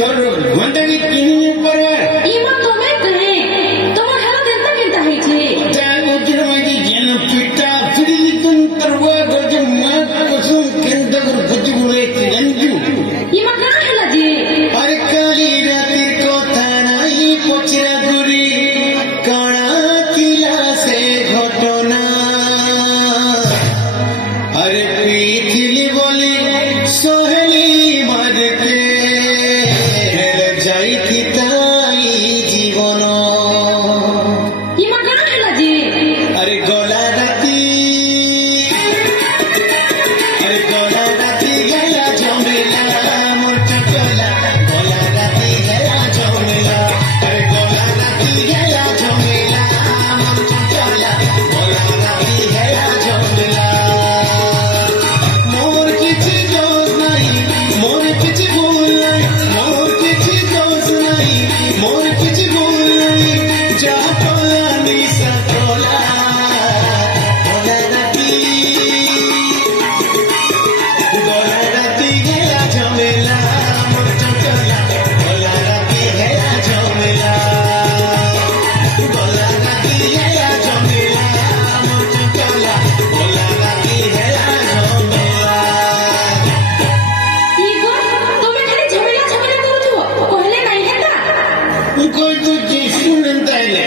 তোর ঘন্টা কি কিনে পারবে ইমা তুমি কহে তোমার হালত এত কেনতা হইছে তাই ওদের মাঝে যেন পিটা ফিরে দিতুন তরবা গজে মাত কসম কেন্দ্র করে বুঝি বলে জানজু ইমা কানা হেলা যে আরে কালি রাতের কথা নাই পচরা গুড়ি কানা কিলা সে ঘটনা আরে পিথিলি বলি সোহেলি মারতে হেরে যাই কি তাই জীবন ইমা কানা হেলা যে আরে গলা রাতি গেলা ঝমেলা মোর চটলা গলা রাতি গেলা ঝমেলা আরে গলা রাতি গেলা ঝমেলা মোর চটলা গলা রাতি গেলা ঝমেলা মোর কিছু দোষ নাই মোর কিছু ভুল নাই মোর কিছু দোষ নাই মোর কিছু ভুল নাই যা তোলা নিশা তোলা গলা রাতি গেলা ঝমেলা মোর চটলা গলা রাতি গেলা ঝমেলা গলা রাতি গেলা ঝমেলা মোর চটলা গলা রাতি গেলা ঝমেলা ইগো তুমি খালি ঝমেলা ঝমেলা করছো কইলে নাই হেতা কই তো যে শুনেন তাইলে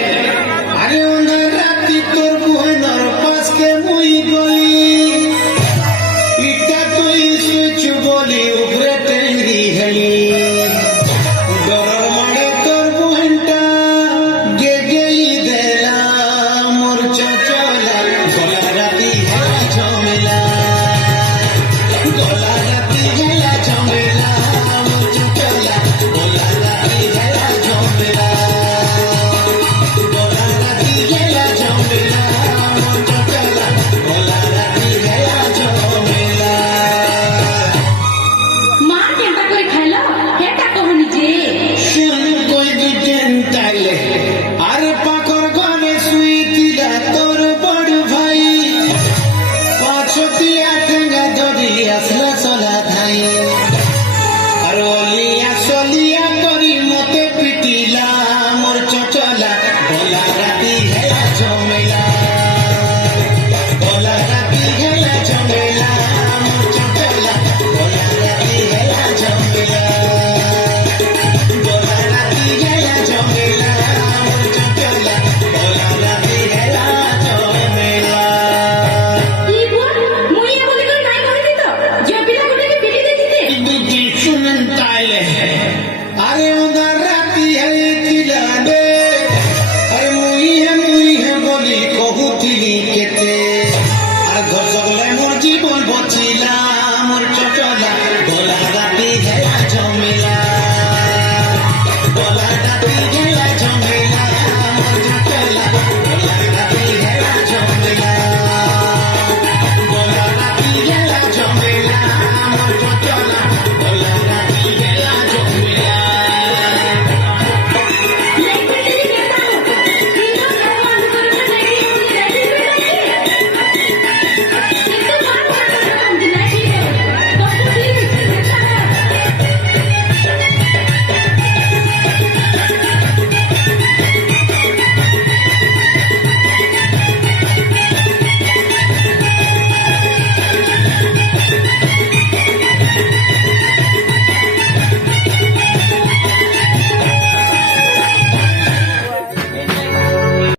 আরে ওনার রাতি তোর বুহেনার পাশকে মুই গলি ইটা তুই সুচ বলি উপরে টেঙ্গি হেলি ডরার মারে তোর বুহেনটা গেলি দেলা মোর চচলা গলা রাতি হেলা ঝমেলা গলা রাতি হেলা ঝমেলা মোর চচলা গলা রাতি হেলা ঝমেলা গলা রাতি হেলা ঝমেলা মোর চচলা গলা রাতি হেলা ঝমেলা মা কেনতা করে খাইলো হেতা কহনি যে শুন কই দুজন তাইলে আর পাকর ঘরে শুইতিলা তোর বড় ভাই পাছতিয়া ঠেঙ্গা ধরি আসলা চলা ধাই আর অলিয়া সলিয়া করি মতে পিটিলা মোর চচলা গলা রাতি হেলা ঝমেলা গলা রাতি হেলা ঝমেলা মোর চচলা গলা রাতি হেলা ঝমেলা গলা রাতি হেলা ঝমেলা মোর চচলা গলা রাতি হেলা ঝমেলা ইগো মুই এ বলি করে নাই করি দিত যে পিলা গুটিকে পিটি দিতে দুটি শুনেন তাইলে আরে ওনার রাতি হেলা